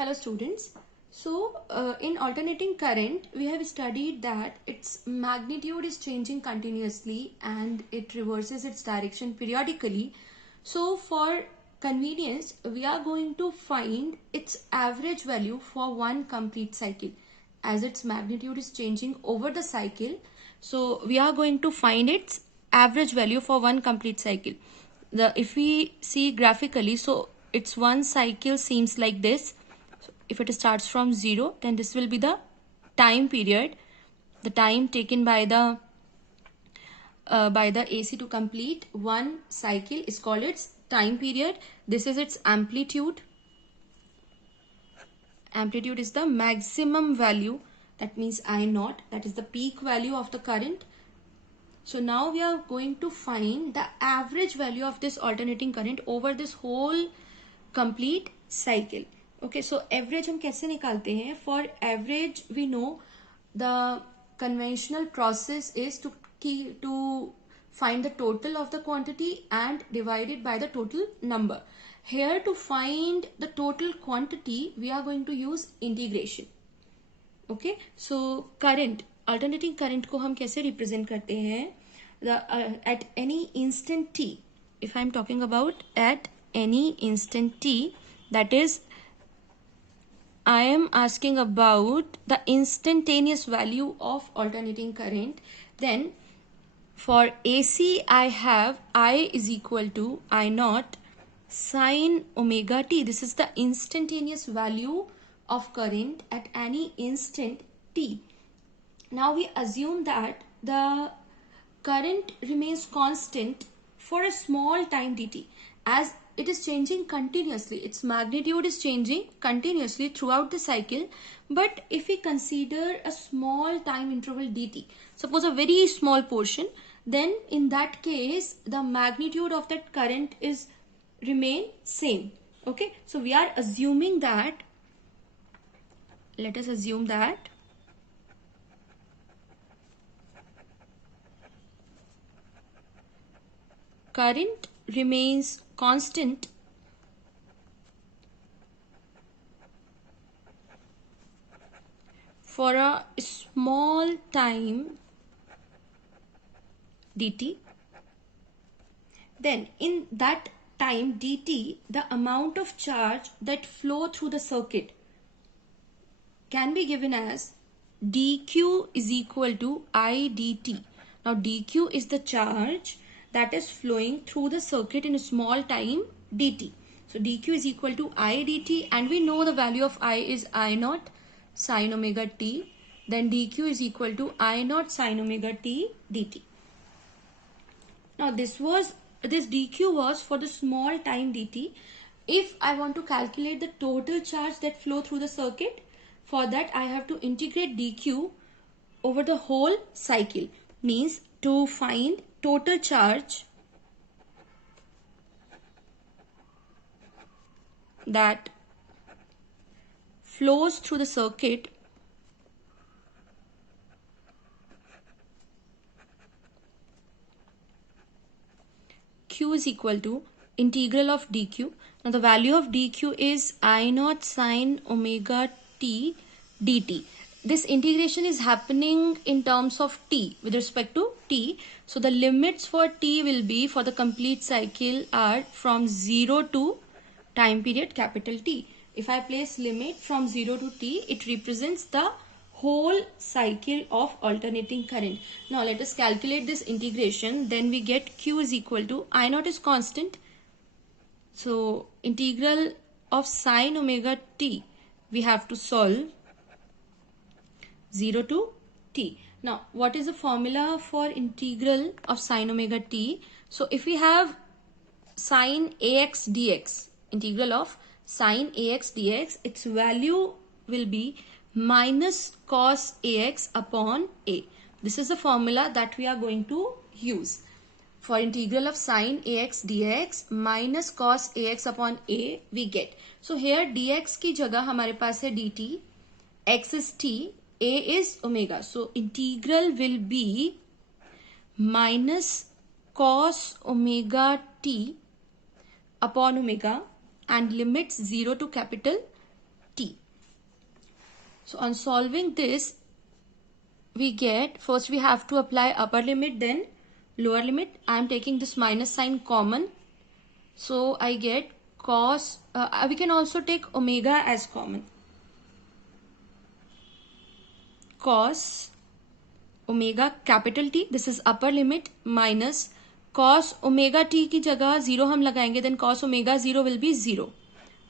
Hello students. In alternating current, we have studied that its magnitude is changing continuously and it reverses its direction periodically. So for convenience, we are going to find its average value for one complete cycle as its magnitude is changing over the cycle. So we are going to find its average value for one complete cycle. If we see graphically, so its one cycle seems like this. So if it starts from 0, then this will be the time period, the time taken by the AC to complete one cycle is called its time period. This is its amplitude. Amplitude is the maximum value, that means I naught, that is the peak value of the current. So now we are going to find the average value of this alternating current over this whole complete cycle. Okay, so average हम कैसे निकालते हैं? For average, we know the conventional process is to find the total of the quantity and divide it by the total number. Here to find the total quantity, we are going to use integration. Okay, so current, alternating current को हम कैसे represent करते हैं? At any instant t, if I am talking about at any instant t, that is I am asking about the instantaneous value of alternating current, then for AC I have I is equal to I naught sine omega t. This is the instantaneous value of current at any instant t. Now we assume that the current remains constant for a small time dt, as it is changing continuously. Its magnitude is changing continuously throughout the cycle. But if we consider a small time interval dt, suppose a very small portion, then in that case the magnitude of that current is remain same. Okay, so we are assuming that, let us assume that current remains constant for a small time dt. Then in that time dt, the amount of charge that flow through the circuit can be given as dq is equal to I dt. Now dq is the charge that is flowing through the circuit in a small time dt. So dq is equal to I dt, and we know the value of I is I naught sine omega t. Then dq is equal to I naught sine omega t dt. Now this dq was for the small time dt. If I want to calculate the total charge that flow through the circuit, for that I have to integrate dq over the whole cycle. Means to find total charge that flows through the circuit q is equal to integral of dq. Now the value of dq is I naught sine omega t dt. This integration is happening in terms of t with respect to t. So the limits for t will be, for the complete cycle, are from 0 to time period capital T. If I place limit from 0 to t, it represents the whole cycle of alternating current. Now let us calculate this integration. Then we get q is equal to I naught is constant. So integral of sine omega t, we have to solve 0 to t. Now what is the formula for integral of sine omega t? So if we have sine ax dx, integral of sine ax dx, its value will be minus cos ax upon a. This is the formula that we are going to use. For integral of sine ax dx minus cos ax upon a we get. So here dx की जगह हमारे पास है dt, x is t, a is omega. So integral will be minus cos omega t upon omega and limits 0 to capital T. So on solving this, we get, first we have to apply upper limit, then lower limit. I am taking this minus sign common. So I get cos, we can also take omega as common. Cos omega capital T, this is upper limit, minus cos omega t की जगह 0 हम लगाएंगे, then cos omega 0 will be 0.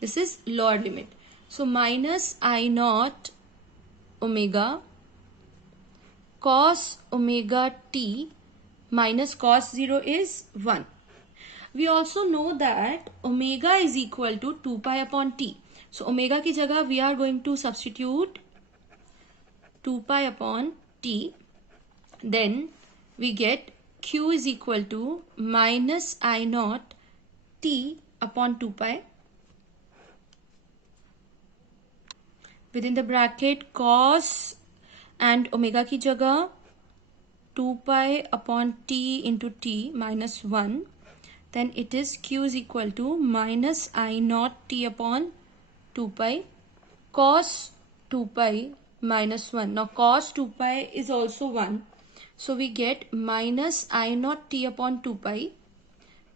This is lower limit. So minus I naught omega cos omega t minus cos 0 is 1. We also know that omega is equal to 2 pi upon t. So omega की जगह we are going to substitute 2 pi upon t. Then we get q is equal to minus I naught t upon 2 pi. Within the bracket cos and omega की जगह 2 pi upon t into t minus 1. Then it is q is equal to minus I naught t upon 2 pi cos 2 pi minus 1. Now cos 2 pi is also 1. So we get minus I naught t upon 2 pi.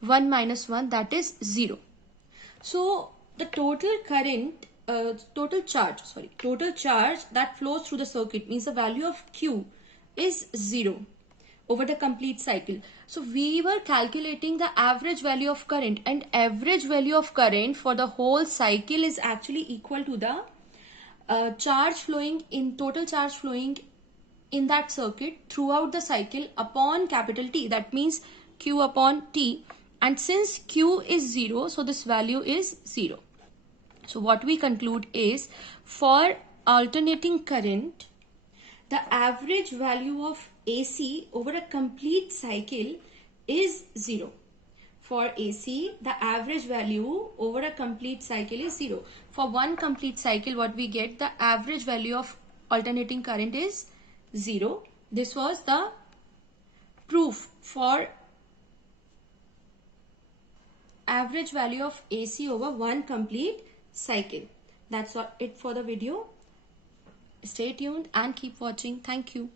1 minus 1, that is 0. So the total current, total charge that flows through the circuit, means the value of Q is 0 over the complete cycle. So we were calculating the average value of current, and average value of current for the whole cycle is actually equal to the total charge flowing in that circuit throughout the cycle upon capital T. That means Q upon T. And since Q is 0, so this value is 0. So what we conclude is, for alternating current, the average value of AC over a complete cycle is 0. For AC, the average value over a complete cycle is 0. For one complete cycle, what we get, the average value of alternating current is 0. This was the proof for average value of AC over one complete cycle. That's it for the video. Stay tuned and keep watching. Thank you.